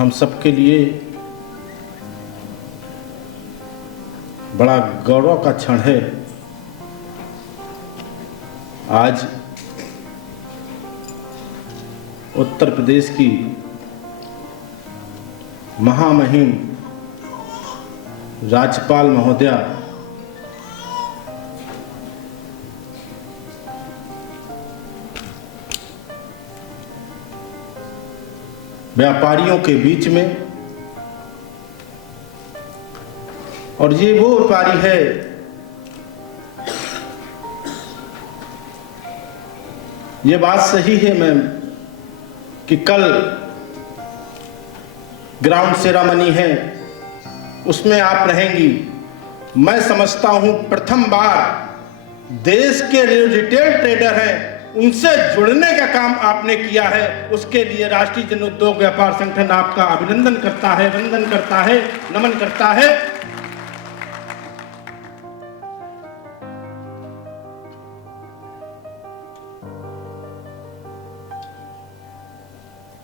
हम सबके लिए बड़ा गौरव का क्षण है। आज उत्तर प्रदेश की महामहिम राज्यपाल महोदया व्यापारियों के बीच में, और ये वो व्यापारी है ये बात सही है मैम कि कल ग्राउंड सेरेमनी है, उसमें आप रहेंगी। मैं समझता हूं प्रथम बार देश के जो रिटेल ट्रेडर हैं उनसे जुड़ने का काम आपने किया है। उसके लिए राष्ट्रीय जन उद्योग व्यापार संगठन आपका अभिनंदन करता है, वंदन करता है, नमन करता है।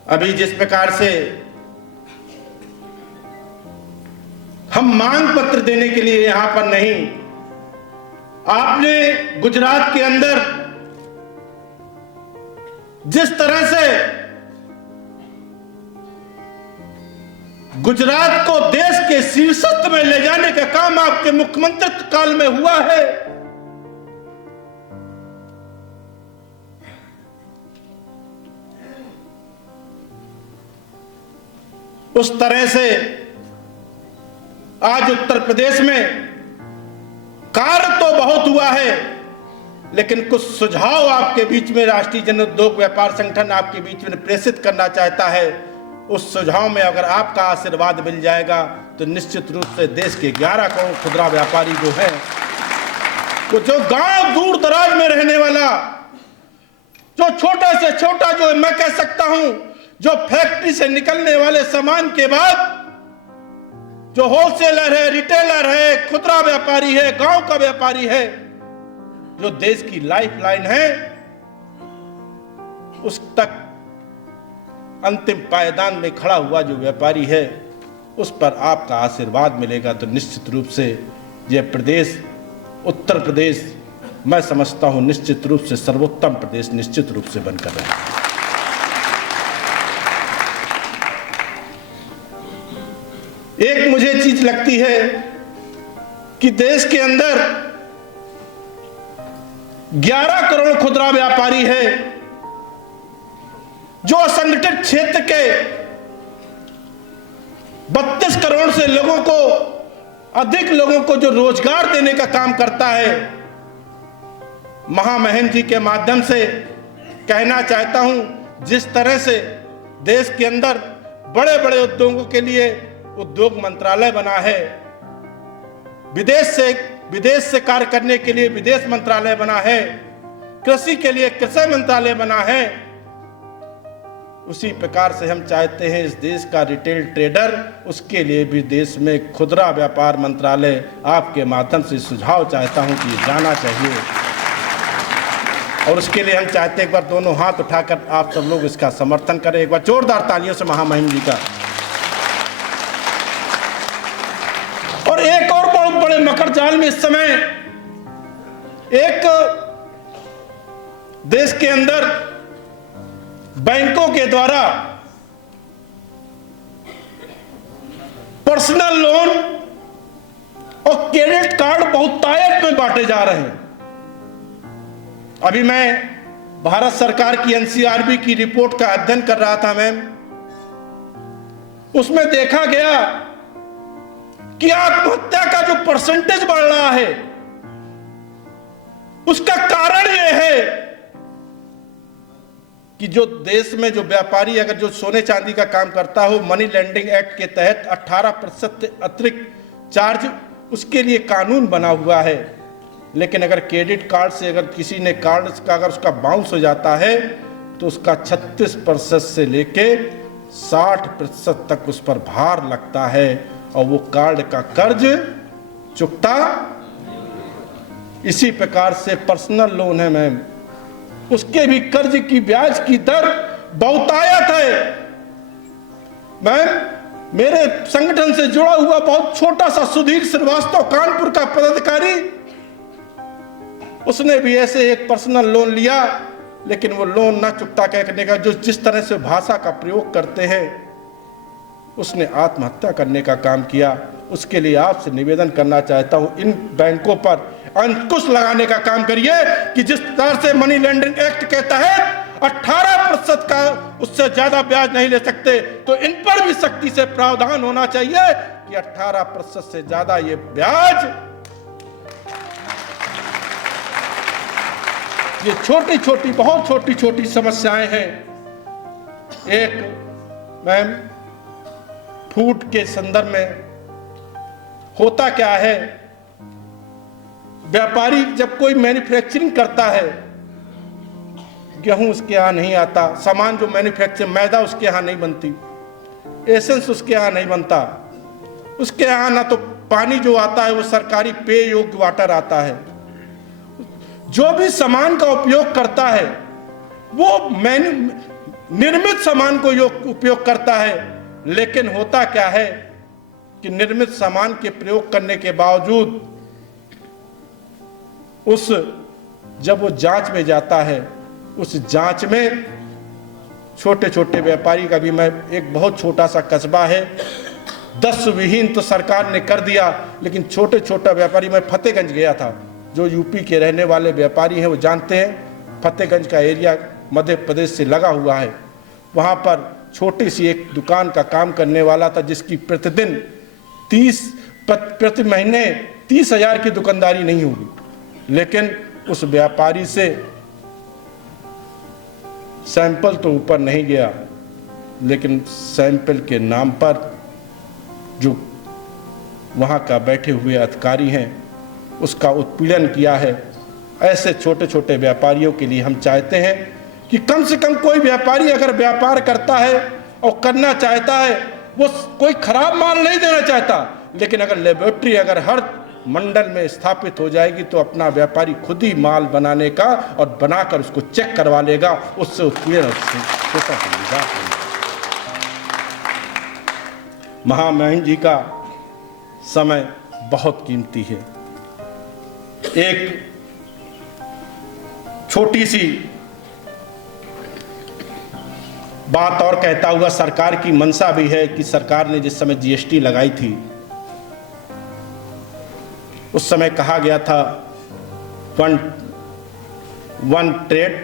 अभी जिस प्रकार से हम मांग पत्र देने के लिए यहां पर नहीं, आपने गुजरात के अंदर जिस तरह से गुजरात को देश के शीर्षस्थ में ले जाने का काम आपके मुख्यमंत्री काल में हुआ है, उस तरह से आज उत्तर प्रदेश में कार्य तो बहुत हुआ है, लेकिन कुछ सुझाव आपके बीच में राष्ट्रीय जन उद्योग व्यापार संगठन आपके बीच में प्रेषित करना चाहता है। उस सुझाव में अगर आपका आशीर्वाद मिल जाएगा तो निश्चित रूप से देश के 11 करोड़ खुदरा व्यापारी जो है, वो जो गांव दूर दराज में रहने वाला, जो छोटा से छोटा, जो मैं कह सकता हूं जो फैक्ट्री से निकलने वाले सामान के बाद जो होलसेलर है, रिटेलर है, खुदरा व्यापारी है, गांव का व्यापारी है, जो देश की लाइफलाइन है, उस तक अंतिम पायदान में खड़ा हुआ जो व्यापारी है, उस पर आपका आशीर्वाद मिलेगा तो निश्चित रूप से यह प्रदेश, उत्तर प्रदेश, मैं समझता हूं निश्चित रूप से सर्वोत्तम प्रदेश निश्चित रूप से बनकर रहेगा। एक मुझे चीज लगती है कि देश के अंदर 11 करोड़ खुदरा व्यापारी है, जो असंगठित क्षेत्र के 32 करोड़ से लोगों को, अधिक लोगों को जो रोजगार देने का काम करता है। महामहिम जी के माध्यम से कहना चाहता हूं, जिस तरह से देश के अंदर बड़े बड़े उद्योगों के लिए उद्योग मंत्रालय बना है, विदेश से कार्य करने के लिए विदेश मंत्रालय बना है, कृषि के लिए कृषि मंत्रालय बना है, उसी प्रकार से हम चाहते हैं इस देश का रिटेल ट्रेडर, उसके लिए भी देश में खुदरा व्यापार मंत्रालय आपके माध्यम से सुझाव चाहता हूं कि ये जाना चाहिए। और उसके लिए हम चाहते हैं एक बार दोनों हाथ उठाकर आप सब लोग इसका समर्थन करें। एक बार जोरदार तालियों से महामहिम जी का। और एक और बहुत बड़े मकर जाल में इस समय एक देश के अंदर बैंकों के द्वारा पर्सनल लोन और क्रेडिट कार्ड बहुतायत में बांटे जा रहे हैं। अभी मैं भारत सरकार की एनसीआरबी की रिपोर्ट का अध्ययन कर रहा था मैम, उसमें देखा गया कि आत्महत्या का जो परसेंटेज बढ़ रहा है, उसका कारण यह है कि जो देश में जो व्यापारी अगर जो सोने चांदी का काम करता हो, मनी लेंडिंग एक्ट के तहत 18% अतिरिक्त चार्ज उसके लिए कानून बना हुआ है। लेकिन अगर क्रेडिट कार्ड से अगर किसी ने कार्ड का अगर उसका बाउंस हो जाता है तो उसका 36% से लेके 60% तक उस पर भार लगता है और वो कार्ड का कर्ज चुकता। इसी प्रकार से पर्सनल लोन है मैम, उसके भी कर्ज की ब्याज की दर बहुतायत है। मैं मेरे संगठन से जुड़ा हुआ बहुत छोटा सा सुधीर श्रीवास्तव, कानपुर का पदाधिकारी, उसने भी ऐसे एक पर्सनल लोन लिया, लेकिन वो लोन ना चुकता कहने का जो जिस तरह से भाषा का प्रयोग करते हैं, उसने आत्महत्या करने का काम किया। उसके लिए आपसे निवेदन करना चाहता हूं, इन बैंकों पर अंकुश लगाने का काम करिए कि जिस तरह से मनी लॉन्ड्रिंग एक्ट कहता है 18% का उससे ज्यादा ब्याज नहीं ले सकते, तो इन पर भी सख्ती से प्रावधान होना चाहिए कि 18% से ज्यादा ये ब्याज, ये छोटी छोटी बहुत छोटी छोटी समस्याएं हैं। एक मैम, फूड के संदर्भ में होता क्या है, व्यापारी जब कोई मैन्युफैक्चरिंग करता है, गेहूं उसके यहाँ नहीं आता, सामान जो मैन्युफैक्चर, मैदा उसके यहाँ नहीं बनती, एसेंस उसके यहाँ नहीं बनता, उसके यहाँ ना तो पानी जो आता है वो सरकारी पेय योग्य वाटर आता है। जो भी सामान का उपयोग करता है वो निर्मित सामान को उपयोग करता है, लेकिन होता क्या है कि निर्मित सामान के प्रयोग करने के बावजूद जब वो जांच में जाता है, उस जांच में छोटे छोटे व्यापारी का भी, मैं एक बहुत छोटा सा कस्बा है, 10 विहीन तो सरकार ने कर दिया, लेकिन छोटे छोटा व्यापारी, मैं फतेहगंज गया था, जो यूपी के रहने वाले व्यापारी हैं वो जानते हैं, फतेहगंज का एरिया मध्य प्रदेश से लगा हुआ है। वहाँ पर छोटी सी एक दुकान का काम करने वाला था, जिसकी प्रतिदिन प्रति महीने 30,000 की दुकानदारी नहीं होगी, लेकिन उस व्यापारी से सैंपल तो ऊपर नहीं गया, लेकिन सैंपल के नाम पर जो वहाँ का बैठे हुए अधिकारी हैं उसका उत्पीड़न किया है। ऐसे छोटे छोटे व्यापारियों के लिए हम चाहते हैं कि कम से कम कोई व्यापारी अगर व्यापार करता है और करना चाहता है, वो कोई खराब माल नहीं देना चाहता, लेकिन अगर लेबोरेटरी अगर हर मंडल में स्थापित हो जाएगी तो अपना व्यापारी खुद ही माल बनाने का और बनाकर उसको चेक करवा लेगा, उससे उत्पीड़न महामहिम जी का समय बहुत कीमती है। एक छोटी सी बात और कहता हुआ, सरकार की मंशा भी है कि सरकार ने जिस समय जीएसटी लगाई थी उस समय कहा गया था one trade,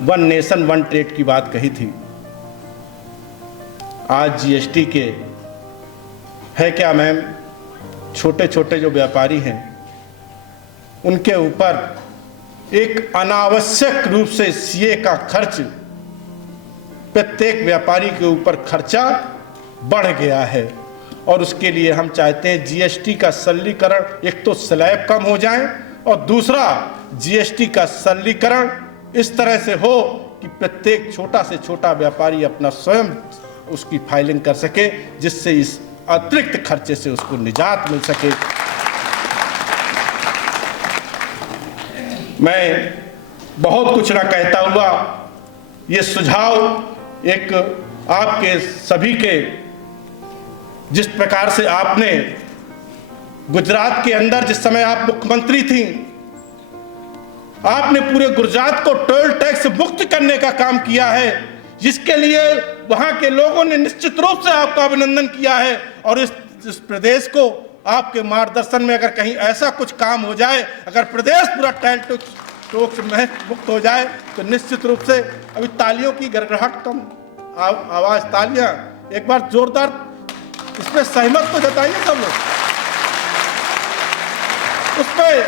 one nation one trade की बात कही थी। आज जीएसटी के है क्या मैम, छोटे छोटे जो व्यापारी हैं उनके ऊपर एक अनावश्यक रूप से सीए का खर्च, प्रत्येक व्यापारी के ऊपर खर्चा बढ़ गया है, और उसके लिए हम चाहते हैं जीएसटी का सरलीकरण, एक तो स्लैब कम हो जाए और दूसरा जीएसटी का सरलीकरण इस तरह से हो कि प्रत्येक छोटा से छोटा व्यापारी अपना स्वयं उसकी फाइलिंग कर सके, जिससे इस अतिरिक्त खर्चे से उसको निजात मिल सके। मैं बहुत कुछ ना कहता हुआ ये सुझाव एक आपके सभी के, जिस प्रकार से आपने गुजरात के अंदर जिस समय आप मुख्यमंत्री थी, आपने पूरे गुजरात को टोल टैक्स मुक्त करने का काम किया है, जिसके लिए वहां के लोगों ने निश्चित रूप से आपका अभिनंदन किया है। और इस प्रदेश को आपके मार्गदर्शन में अगर कहीं ऐसा कुछ काम हो जाए, अगर प्रदेश पूरा टोल टैक्स में मुक्त हो जाए, तो निश्चित रूप से, अभी तालियों की गड़गड़ाहट कम आवाज, तालियां एक बार जोरदार, इस पर सहमत तो जताइए सब लोग उस पर।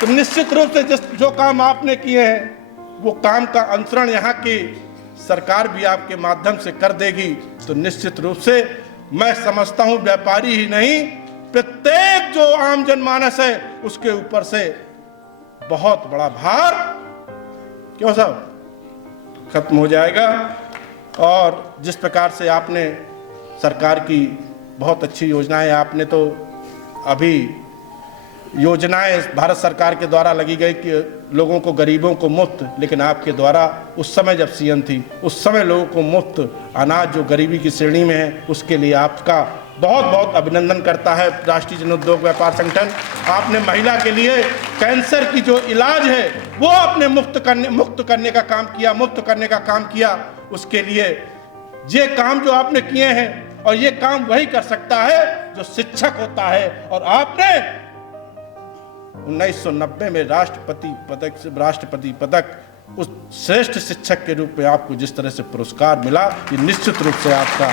तो निश्चित रूप से जो काम आपने किए हैं वो काम का अनुसरण यहाँ की सरकार भी आपके माध्यम से कर देगी, तो निश्चित रूप से मैं समझता हूँ व्यापारी ही नहीं, प्रत्येक जो आम जनमानस है उसके ऊपर से बहुत बड़ा भार क्यों साहब खत्म हो जाएगा। और जिस प्रकार से आपने सरकार की बहुत अच्छी योजनाएं, आपने तो अभी योजनाएं भारत सरकार के द्वारा लगी गई कि लोगों को, गरीबों को मुफ्त, लेकिन आपके द्वारा उस समय जब सीएम थी उस समय लोगों को मुफ्त अनाज जो गरीबी की श्रेणी में है, उसके लिए आपका बहुत बहुत अभिनंदन करता है राष्ट्रीय जन उद्योग व्यापार संगठन। आपने महिला के लिए कैंसर की जो इलाज है वो आपने मुफ्त करने का काम किया। उसके लिए ये काम जो आपने किए हैं, और ये काम वही कर सकता है जो शिक्षक होता है। और आपने 1990 में राष्ट्रपति पदक उस श्रेष्ठ शिक्षक के रूप में आपको जिस तरह से पुरस्कार मिला, ये निश्चित रूप से आपका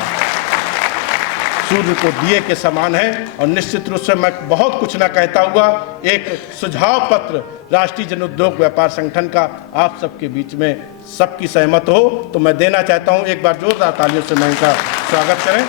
सूर्य को दिए के समान है। और निश्चित रूप से मैं बहुत कुछ ना कहता हुआ एक सुझाव पत्र राष्ट्रीय जन उद्योग व्यापार संगठन का आप सबके बीच में सबकी सहमत हो तो मैं देना चाहता हूं। एक बार जोरदार तालियों से मैं इनका स्वागत करें।